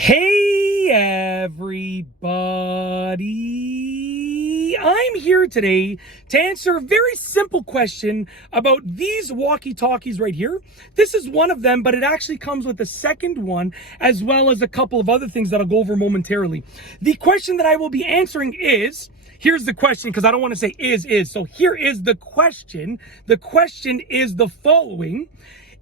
Hey everybody, I'm here today to answer a very simple question about these walkie-talkies right here. This is one of them, but it actually comes with a second one as well as a couple of other things that I'll go over momentarily. The question that I will be answering is, here's the question, because I don't want to say is. So here is the question. The question is the following.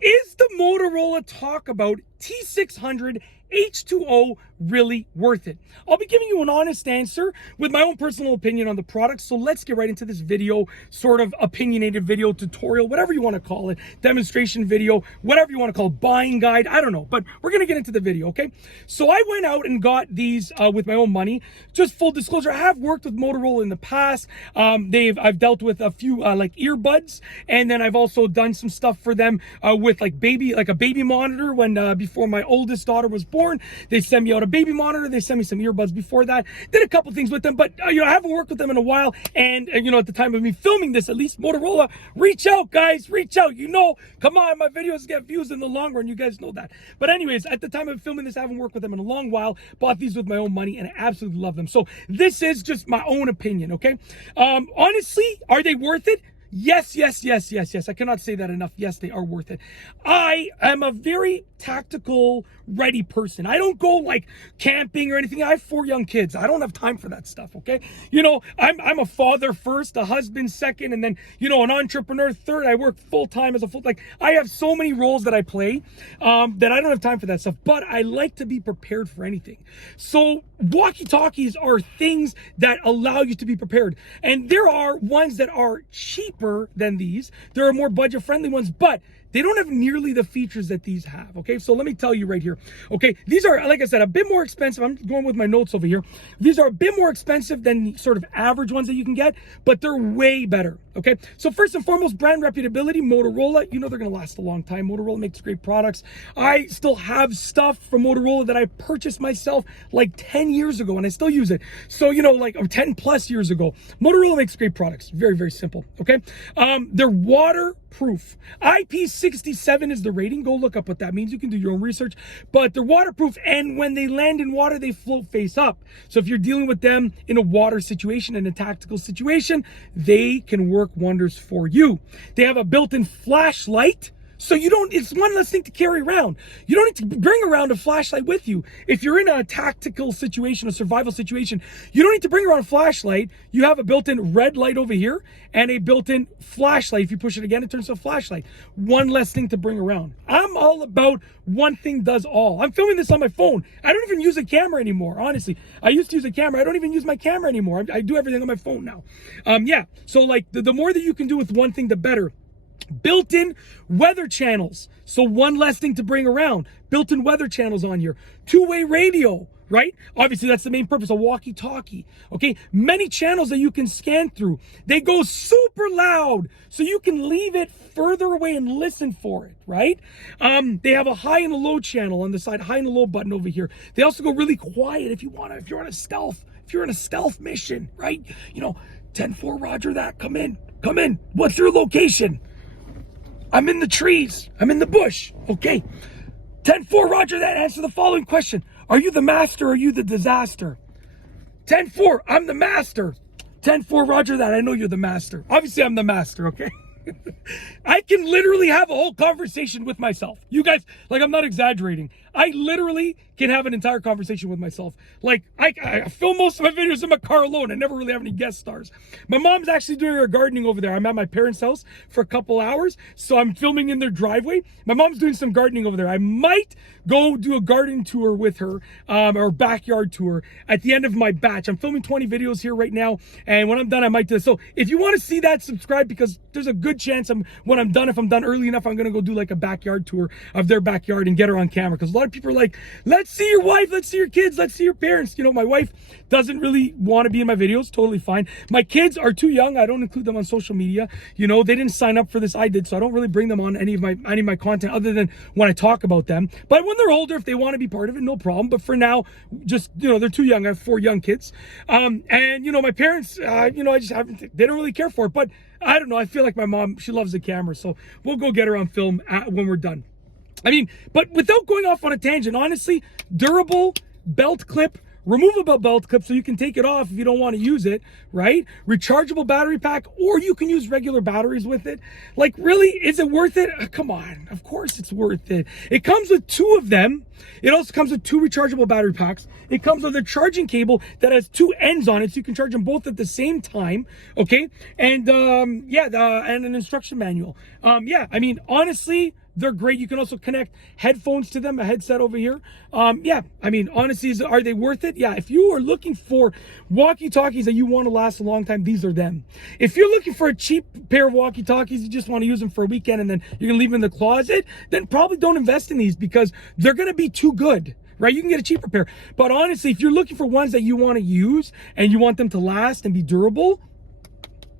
Is the Motorola Talkabout T600 H2O really worth it? I'll be giving you an honest answer with my own personal opinion on the product. So let's get right into this video, sort of opinionated video, tutorial, whatever you want to call it, demonstration video, whatever you want to call it, buying guide, I don't know, but we're going to get into the video, okay? So I went out and got these with my own money. Just full disclosure, I have worked with Motorola in the past. I've dealt with a few like earbuds, and then I've also done some stuff for them with like a baby monitor when before my oldest daughter was born. They sent me out a baby monitor. They sent me some earbuds before that. Did a couple things with them, but I haven't worked with them in a while. And at the time of me filming this, at least Motorola, reach out, guys, reach out. Come on, my videos get views in the long run. You guys know that. But anyways, at the time of filming this, I haven't worked with them in a long while. Bought these with my own money, and I absolutely love them. So this is just my own opinion, okay? Honestly, are they worth it? Yes. I cannot say that enough. Yes, they are worth it. I am a very tactical, ready person. I don't go like camping or anything. I have 4 young kids. I don't have time for that stuff, okay? I'm a father first, a husband second, and then, an entrepreneur third. I work full-time as I have so many roles that I play that I don't have time for that stuff, but I like to be prepared for anything. So walkie-talkies are things that allow you to be prepared. And there are ones that are cheaper than these. There are more budget-friendly ones, but they don't have nearly the features that these have, okay? So let me tell you right here, okay? These are, like I said, a bit more expensive. I'm going with my notes over here. These are a bit more expensive than the sort of average ones that you can get, but they're way better, okay? So first and foremost, brand reputability, Motorola, they're gonna last a long time. Motorola makes great products. I still have stuff from Motorola that I purchased myself like 10 years ago, and I still use it. So, 10 plus years ago. Motorola makes great products. Very, very simple, okay? They're waterproof. IP67 is the rating. Go look up what that means. You can do your own research, but they're waterproof, and when they land in water, they float face up. So if you're dealing with them in a water situation, in a tactical situation, they can work wonders for you. They have a built-in flashlight. So it's one less thing to carry around. You don't need to bring around a flashlight with you. If you're in a tactical situation, a survival situation, you don't need to bring around a flashlight. You have a built-in red light over here and a built-in flashlight. If you push it again, it turns to a flashlight. One less thing to bring around. I'm all about one thing does all. I'm filming this on my phone. I don't even use a camera anymore, honestly. I used to use a camera. I don't even use my camera anymore. I do everything on my phone now. So the more that you can do with one thing, the better. Built-in weather channels, so one less thing to bring around. Built-in weather channels on here. Two-way radio, right? Obviously, that's the main purpose, a walkie-talkie, okay? Many channels that you can scan through. They go super loud, so you can leave it further away and listen for it, right? They have a high and a low channel on the side, high and a low button over here. They also go really quiet if you're in a stealth mission, right? 10-4, roger that, come in. What's your location? I'm in the trees. I'm in the bush. Okay. 10-4, roger that. Answer the following question. Are you the master or are you the disaster? 10-4, I'm the master. 10-4, roger that. I know you're the master. Obviously, I'm the master, okay? I can literally have a whole conversation with myself. You guys, I'm not exaggerating. I literally can have an entire conversation with myself. I film most of my videos in my car alone. I never really have any guest stars. My mom's actually doing her gardening over there. I'm at my parents' house for a couple hours, so I'm filming in their driveway. My mom's doing some gardening over there. I might go do a garden tour with her, or backyard tour at the end of my batch. I'm filming 20 videos here right now, and when I'm done, I might do this. So if you want to see that, subscribe, because there's a good chance when I'm done, if I'm done early enough, I'm going to go do like a backyard tour of their backyard and get her on camera, because a lot of people are like, let's see your wife, let's see your kids, let's see your parents. My wife doesn't really want to be in my videos. Totally fine. My kids are too young. I don't include them on social media. They didn't sign up for this. I did, so I don't really bring them on any of my content other than when I talk about them. But when they're older, if they want to be part of it, no problem. But for now, just they're too young. I have 4 young kids, and my parents, I just haven't. They don't really care for it. But I don't know. I feel like my mom, she loves the camera, so we'll go get her on film when we're done. But without going off on a tangent, honestly, durable, belt clip, removable belt clip so you can take it off if you don't want to use it, right? Rechargeable battery pack, or you can use regular batteries with it. Like, really, is it worth it? Come on, of course it's worth it. It comes with 2 of them. It also comes with 2 rechargeable battery packs. It comes with a charging cable that has 2 ends on it, so you can charge them both at the same time, okay? And and an instruction manual. Yeah, I mean, honestly, they're great. You can also connect headphones to them, a headset over here. Yeah, I mean, honestly, are they worth it? Yeah, if you are looking for walkie-talkies that you want to last a long time, these are them. If you're looking for a cheap pair of walkie-talkies, you just want to use them for a weekend and then you're going to leave them in the closet, then probably don't invest in these because they're going to be too good. Right? You can get a cheaper pair. But honestly, if you're looking for ones that you want to use and you want them to last and be durable,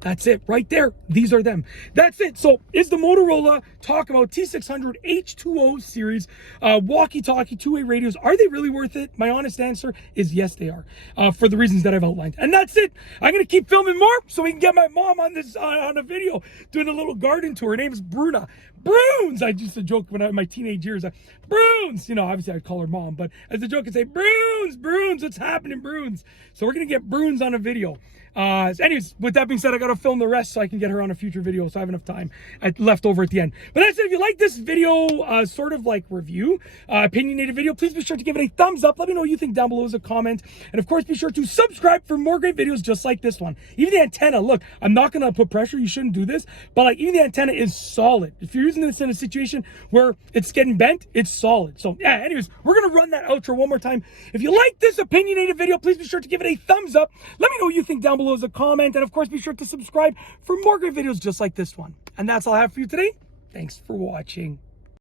that's it right there. These are them. That's it. So is the Motorola Talkabout T600 H2O series walkie-talkie 2-way radios, are they really worth it? My honest answer is yes, they are, for the reasons that I've outlined. And that's it. I'm going to keep filming more so we can get my mom on this on a video doing a little garden tour. Her name is Bruna. Brunes! I used to joke when I was in my teenage years. Brunes! You know, obviously I'd call her mom, but as a joke I'd say, Brunes! Brunes! What's happening, Brunes? So we're going to get Brunes on a video. Anyways, with that being said, I got to film the rest so I can get her on a future video, so I have enough time left over at the end. But that's it. If you like this video, sort of like review, opinionated video, please be sure to give it a thumbs up. Let me know what you think down below as a comment. And of course, be sure to subscribe for more great videos just like this one. Even the antenna, look, I'm not going to put pressure. You shouldn't do this. But like, even the antenna is solid. If you're using this in a situation where it's getting bent, it's solid. So yeah, anyways, we're going to run that outro one more time. If you like this opinionated video, please be sure to give it a thumbs up. Let me know what you think down below as a comment, and of course be sure to subscribe for more great videos just like this one. And that's all I have for you today. Thanks for watching.